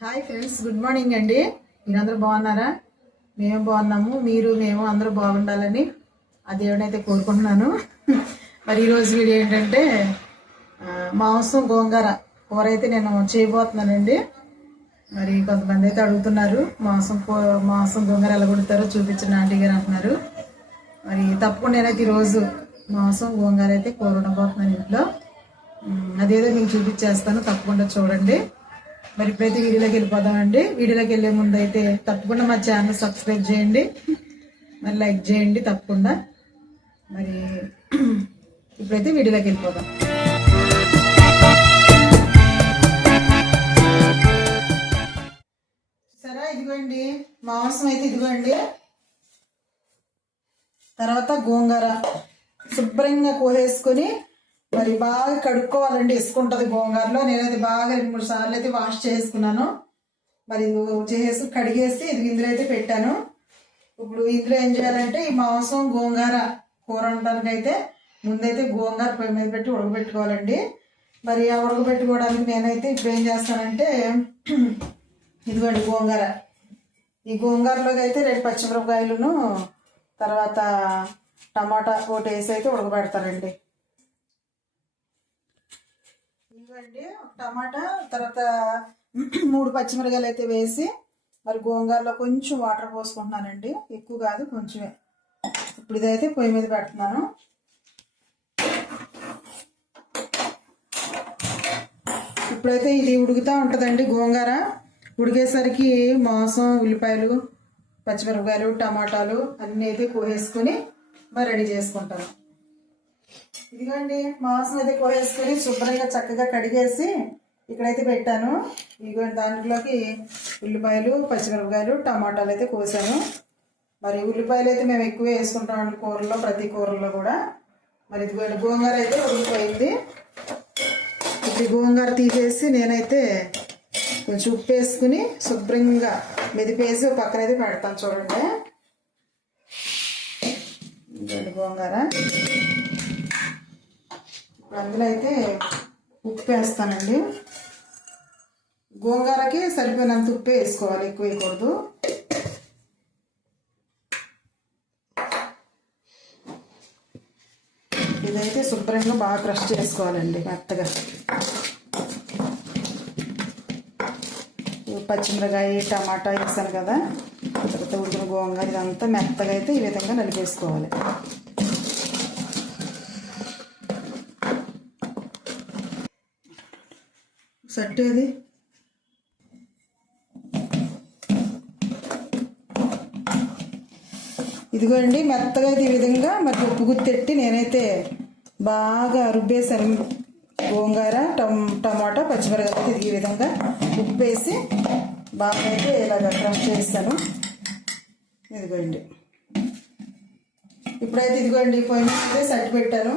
Hi friends good morning అండి. మీరందరూ బాగున్నారా? మేము బాగున్నాము మీరు మేము అందరూ బాగుండాలని ఆ దేవుడైతే కోరుకుంటున్నాను. మరి ఈరోజు వీడియో ఏంటంటే మాంసం గోంగూర కూర అయితే నేను చేయబోతున్నానండి. మరి కొంతమంది అయితే అడుగుతున్నారు మాంసం కూ- మాంసం గోంగూర ఎలా కొడతారో చూపించిన ఆంటీ గారు అంటున్నారు. మరి తప్పకుండా నేనైతే ఈరోజు మాంసం గోంగూర అయితే కూర ఉండబోతున్నాను ఇంట్లో. అదేదో మీకు చూపించేస్తాను తప్పకుండా చూడండి. మరి ప్రతి వీడియోలోకి వెళ్ళిపోదామండి. వీడియోలోకి వెళ్ళే ముందు అయితే తప్పకుండా మా ఛానల్ సబ్స్క్రైబ్ చేయండి. మరి లైక్ చేయండి తప్పకుండా. మరి ఇప్పుడైతే వీడియోలోకి వెళ్ళిపోదాం. సరే ఇదిగోండి. మాంసం అయితే ఇదిగోండి. తర్వాత గోంగూర. శుభ్రంగా కోసేసుకొని మరి బాగా కడుక్కోవాలండి ఇసుకుంటది గోంగూరలో. నేనైతే బాగా రెండు మూడు సార్లు అయితే వాష్ చేసుకున్నాను. మరి చేసి కడిగేసి ఇది ఇందులో అయితే పెట్టాను. ఇప్పుడు ఇందులో ఏం చేయాలంటే ఈ మాంసం గోంగార కూర వండడానికి అయితే ముందైతే గోంగార పొయ్యి మీద పెట్టి ఉడకబెట్టుకోవాలండి. మరి ఆ ఉడకబెట్టుకోవడానికి నేనైతే ఇప్పుడు ఏం చేస్తానంటే ఇదిగోండి గోంగార. ఈ గోంగారలోకి అయితే రెండు పచ్చిమిరపకాయలను తర్వాత టమాటా ఒకటి వేసి అయితే ఉడకబెడతారండి ఇదిగోండి టమాటా తర్వాత మూడు పచ్చిమిరకాయలు అయితే వేసి మరి గోంగూరలో కొంచెం వాటర్ పోసుకుంటున్నానండి. ఎక్కువ కాదు కొంచెమే. ఇప్పుడు ఇదైతే పొయ్యి మీద పెడుతున్నాను. ఇప్పుడైతే ఇది ఉడుకుతూ ఉంటుందండి గోంగూర. ఉడికేసరికి మాంసం ఉల్లిపాయలు పచ్చిమిరపకాయలు టమాటాలు అన్నీ అయితే కోసేసుకొని మరి రెడీ చేసుకుంటాను. ఇదిగోండి మాంసం అయితే కోసేసుకొని శుభ్రంగా చక్కగా కడిగేసి ఇక్కడైతే పెట్టాను. ఇదిగోండి దాంట్లోకి ఉల్లిపాయలు పచ్చిమిరపకాయలు టమాటాలు అయితే కోసాను. మరి ఉల్లిపాయలు అయితే మేము ఎక్కువ వేసుకుంటాం కూరలో ప్రతి కూరలో కూడా. మరి ఇదిగోండి గోంగూర అయితే ఉడికిపోయింది. ఇప్పుడు గోంగూర తీసేసి నేనైతే కొంచెం ఉప్పు వేసుకుని శుభ్రంగా మెదిపేసి ఒక పక్కన అయితే పెడతాను చూడండి. గోంగూర. ఇప్పుడు అందులో అయితే ఉప్పు వేస్తానండి. గోంగూరకి సరిపోయినంత ఉప్పు వేసుకోవాలి ఎక్కువ వేయకూడదు. ఇదైతే శుభ్రంగా బాగా క్రష్ చేసుకోవాలండి మెత్తగా. పచ్చిమిరకాయ టమాటా వేసాను కదా తర్వాత ఉడికిన గోంగూర ఇదంతా మెత్తగా అయితే ఈ విధంగా నలిపేసుకోవాలి. సట్టేది అది ఇదిగోండి మెత్తగా ఈ విధంగా మరి ఉప్పు గుత్తెట్టి నేనైతే బాగా రుబ్బేసాను గోంగూర టమ్ టమాటా పచ్చిమిరకాయ అయితే ఈ విధంగా ఉప్పు వేసి బాగా అయితే ఇలాగ క్రష్ చేస్తాను ఇదిగోండి. ఇప్పుడైతే ఇదిగోండి పోయిన మీద పెట్టాను.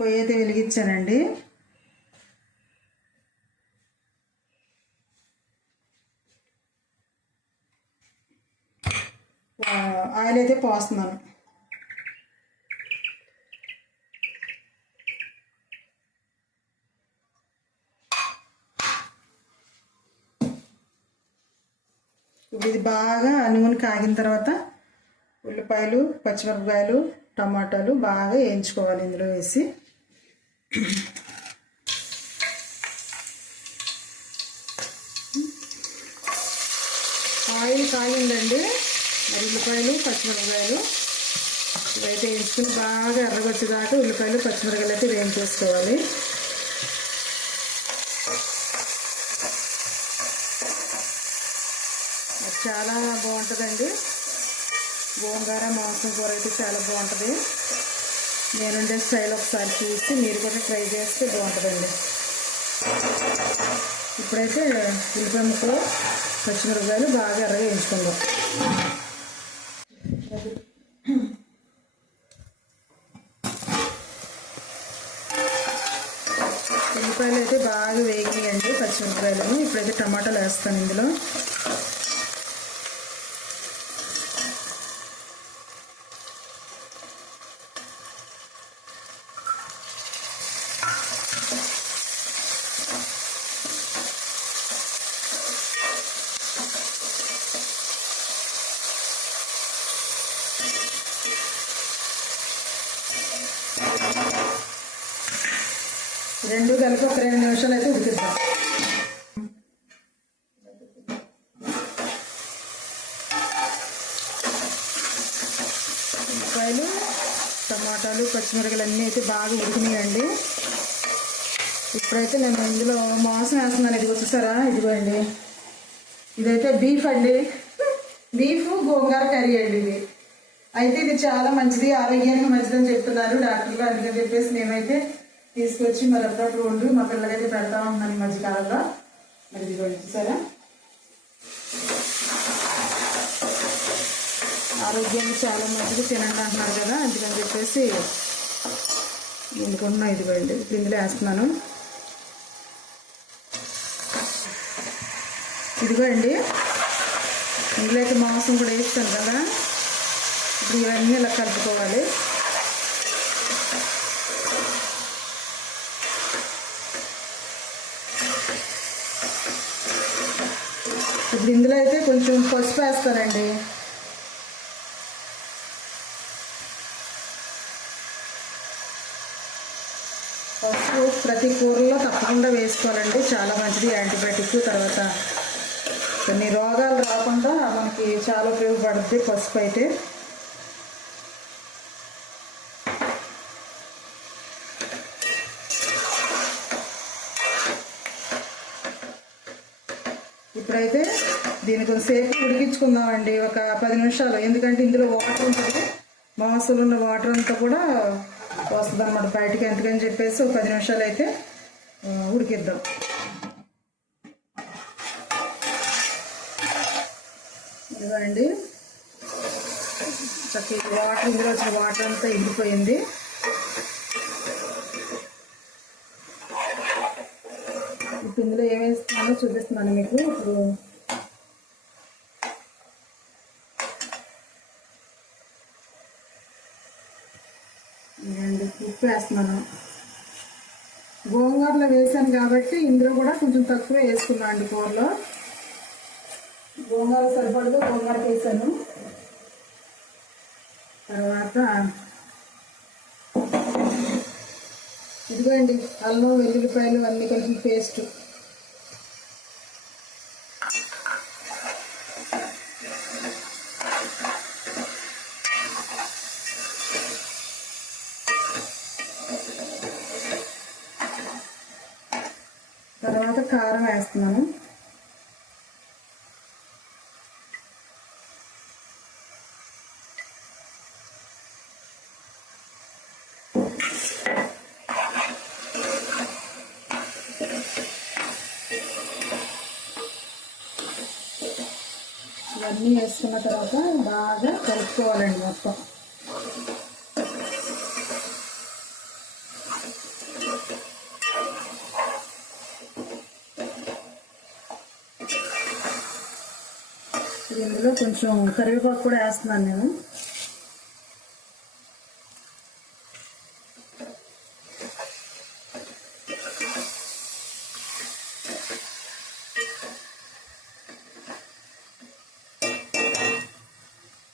పొయ్యి అయితే వెలిగించానండి. ఆ, ఆయిల్ అయితే పోస్తున్నాను. ఇప్పుడు ఇది బాగా నూనె కాగిన తర్వాత ఉల్లిపాయలు పచ్చిమిరపకాయలు టమాటాలు బాగా వేయించుకోవాలి ఇందులో వేసి. ఆయిల్ కాగిందండి. మరి ఉల్లిపాయలు పచ్చిమిరపకాయలు. ఇవైతే వేసుకుని బాగా ఎర్రగొచ్చేదాకా ఉల్లిపాయలు పచ్చిమిరపకాయలు అయితే వేయించేసుకోవాలి. అది చాలా బాగుంటుందండి. గోంగూర మాంసం కూర అయితే చాలా బాగుంటుంది. నేనుండే స్టైల్ ఒకసారి చూసి మీరు కూడా ట్రై చేస్తే బాగుంటుందండి. ఇప్పుడైతే ఉల్లిపాయ ముక్కలు పచ్చిమిరపకాయలు బాగా ఎర్రగా వేయించుకుందాం. ఉల్లిపాయలు అయితే బాగా వేగినాయండి పచ్చిమిరపకాయలు. ఇప్పుడైతే టమాటాలు వేస్తాను ఇందులో. రెండు కలిపి ఒక రెండు నిమిషాలు అయితే ఉడికిద్దాం. ఉల్లిపాయలు టమాటాలు పచ్చిమిరపకాయలు అన్నీ అయితే బాగా ఉడికినాయండి. ఇప్పుడైతే నేను ఇందులో మాంసం వేస్తున్నాను. ఇదిగో అండి ఇదిగోండి. ఇదైతే బీఫ్ అండి. బీఫ్ గోంగూర కర్రీ అండి ఇది. అయితే ఇది చాలా మంచిది ఆరోగ్యానికి మంచిదని చెప్తున్నారు డాక్టర్లు. అందుకని చెప్పేసి మేమైతే తీసుకొచ్చి మరి అప్పుడప్పుడు వండు మా పిల్లలకైతే పెడతా ఉన్నాను ఈ మధ్యకాలంలో. మరి ఇదిగోండి సరే ఆరోగ్యానికి చాలా మంచిది తినండి అంటున్నారు కదా అందుకని చెప్పేసి వండుకుంటున్నా ఇదిగోండి ఇప్పుడు ఇందులో వేస్తున్నాను. ఇదిగో అండి ఇందులో అయితే మాంసం కూడా వేస్తాను కదా. ఇప్పుడు ఇవన్నీ ఇలా కలుపుకోవాలి. ఇప్పుడు ఇందులో అయితే కొంచెం పసుపు వేస్తానండి. పసుపు ప్రతి కూరలో తప్పకుండా వేసుకోవాలండి. చాలా మంచిది యాంటీబయాటిక్ తర్వాత. కొన్ని రోగాలు రాకుండా మనకి చాలా ఉపయోగపడుతుంది పసుపు అయితే. ఇప్పుడైతే దీన్ని కొంచెంసేపు ఉడికించుకుందామండి ఒక పది నిమిషాలు. ఎందుకంటే ఇందులో వాటర్ ఉంటుంది. మాంసంలో ఉన్న వాటర్ అంతా కూడా వస్తుంది అనమాట బయటికి. ఎందుకని చెప్పేసి ఒక పది నిమిషాలు అయితే ఉడికిద్దాం. ఇదిగోండి. చక్కగా వాటర్ ఇందులో వచ్చిన వాటర్ అంతా ఎండిపోయింది. ఇప్పుడు ఇందులో ఏం వేస్తున్నానో చూపిస్తున్నాను మీకు. ఇప్పుడు ఉప్పు వేస్తున్నాను. గోంగూరలో వేసాను కాబట్టి ఇందులో కూడా కొంచెం తక్కువ వేసుకున్నాను అండి కూరలో. గోంగూర సరిపడదు గోంగూర వేసాను. తర్వాత ఇదిగోండి అల్లం వెల్లుల్లిపాయలు అన్నీ కలిపి పేస్ట్ తర్వాత కారం వేస్తున్నాను. ఇవన్నీ వేసుకున్న తర్వాత బాగా కలుపుకోవాలండి మొత్తం ఇప్పుడు ఇందులో కొంచెం కరివేపాకు కూడా వేస్తున్నాను నేను.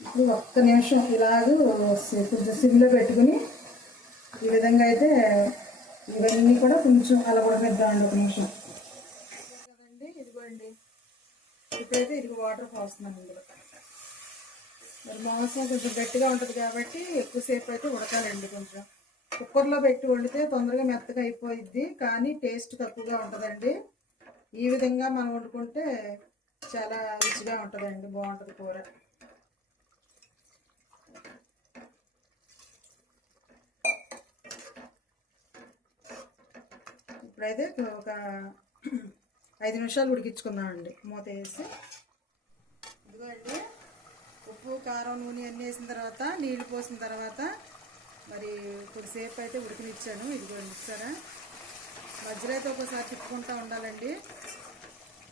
ఇప్పుడు ఒక్క నిమిషం ఇలాగ కొంచెం సిమ్లో పెట్టుకుని ఈ విధంగా అయితే ఇవన్నీ కూడా కొంచెం అలా ఉడకనిద్దామండి ఒక నిమిషం. కదండి ఇదిగోండి. ఇప్పుడైతే ఇది వాటర్ పోస్తున్నాను ఇందులో మరి మాంసం కొంచెం గట్టిగా ఉంటుంది కాబట్టి ఎక్కువసేపు అయితే ఉడకాలండి కొంచెం. కుక్కర్లో పెట్టి వండితే తొందరగా మెత్తగా అయిపోయిద్ది కానీ టేస్ట్ తక్కువగా ఉంటుందండి. ఈ విధంగా మనం వండుకుంటే చాలా రుచిగా ఉంటుందండి బాగుంటుంది కూర. ఇప్పుడైతే ఒక ఐదు నిమిషాలు ఉడికించుకుందామండి. మూత వేసి. ఇదిగో అండి ఉప్పు కారం నూనె అన్నీ వేసిన తర్వాత నీళ్ళు పోసిన తర్వాత మరి కొద్దిసేపు అయితే ఉడికినిచ్చాను. ఇదిగోండి ఇస్తారా మధ్యలో అయితే ఒకసారి తిప్పుకుంటూ ఉండాలండి.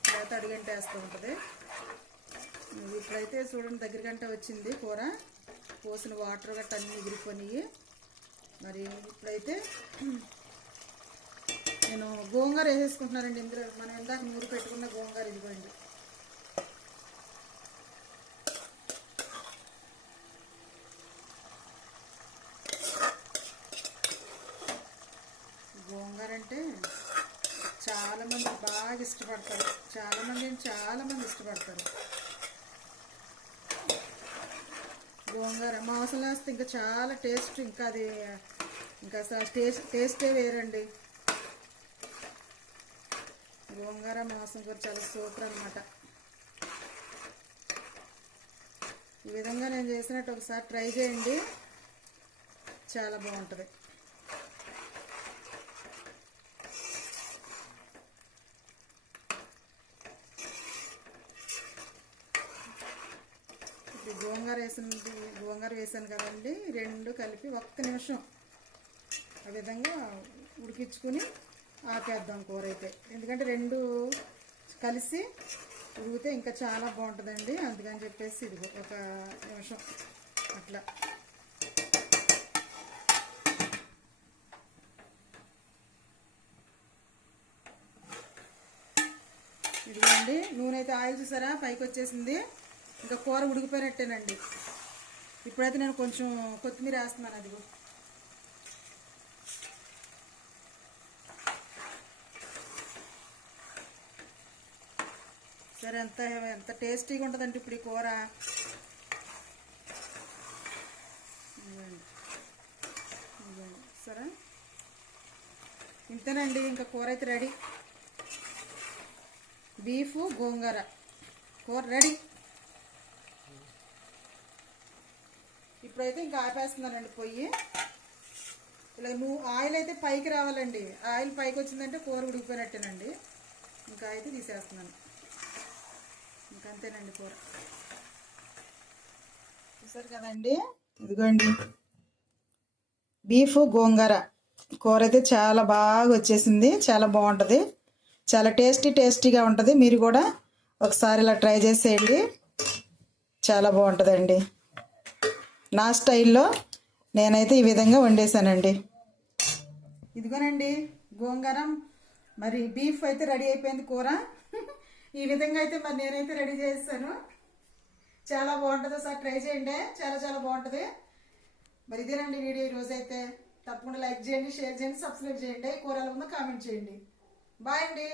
తర్వాత అడిగంట వేస్తూ ఉంటుంది. ఇప్పుడైతే చూడండి దగ్గర గంట వచ్చింది కూర. పోసిన వాటర్ గట్ట అన్నీ ఎగిరిపోయి మరి ఇప్పుడైతే నేను గోంగూర వేసేసుకుంటున్నానండి. ఇందులో మనం ఇందాక నూరు పెట్టుకున్న గోంగూర ఇదిగోండి గోంగూర అంటే చాలా మంది బాగా ఇష్టపడతారు. చాలామంది చాలామంది ఇష్టపడతారు. గోంగూర మాంసం వేస్తే ఇంకా చాలా టేస్ట్ ఇంకా అది ఇంకా అసలు టేస్ట్ టేస్టే వేరండి. గోంగూర మాంసం కూర చాలా సూపర్ అనమాట ఈ విధంగా నేను చేసినట్టు ఒకసారి ట్రై చేయండి. చాలా బాగుంటుంది ఇప్పుడు గోంగూర వేసింది గోంగూర వేసాను కదండి. రెండు కలిపి ఒక్క నిమిషం ఆ విధంగా ఉడికించుకుని ఆపేద్దాం కూర అయితే. ఎందుకంటే రెండు కలిసి ఉడిగితే ఇంకా చాలా బాగుంటుందండి. అందుకని చెప్పేసి ఇది ఒక నిమిషం అట్లా. ఇదిగోండి నూనె అయితే ఆయిల్ చూసారా? పైకి వచ్చేసింది. ఇంకా కూర ఉడికిపోయినట్టేనండి. ఇప్పుడైతే నేను కొంచెం కొత్తిమీర వేస్తున్నాను అదిగో. సరే ఎంత ఎంత టేస్టీగా ఉంటుందండి ఇప్పుడు ఈ కూర. సరే. ఇంతేనండి ఇంకా కూర అయితే రెడీ. బీఫ్ గోంగూర. కూర రెడీ. ఇప్పుడైతే ఇంకా ఆపేస్తున్నానండి పొయ్యి. ఇలా నువ్వు ఆయిల్ అయితే పైకి రావాలండి. ఆయిల్ పైకి వచ్చిందంటే కూర ఉడికిపోయినట్టేనండి. ఇంకా అయితే తీసేస్తున్నాను. ఇంకా అంతేనండి కూర. చూసారు కదండి? ఇదిగోండి. బీఫ్ గోంగూర. కూర అయితే చాలా బాగా వచ్చేసింది. చాలా బాగుంటుంది. చాలా టేస్టీ టేస్టీగా ఉంటుంది. మీరు కూడా ఒకసారి ఇలా ట్రై చేసేయండి. చాలా బాగుంటుందండి. నా స్టైల్లో నేనైతే ఈ విధంగా వండేసానండి ఇదిగోనండి గోంగారం. మరి బీఫ్ అయితే రెడీ అయిపోయింది కూర. ఈ విధంగా అయితే మరి నేనైతే రెడీ చేస్తాను. చాలా బాగుంటుంది ఒకసారి ట్రై చేయండి. చాలా చాలా బాగుంటుంది. మరి ఇదేనండి వీడియో ఈరోజు అయితే తప్పకుండా లైక్ చేయండి షేర్ చేయండి సబ్స్క్రైబ్ చేయండి. కూరలు ఉందో కామెంట్ చేయండి. బాయ్ అండి.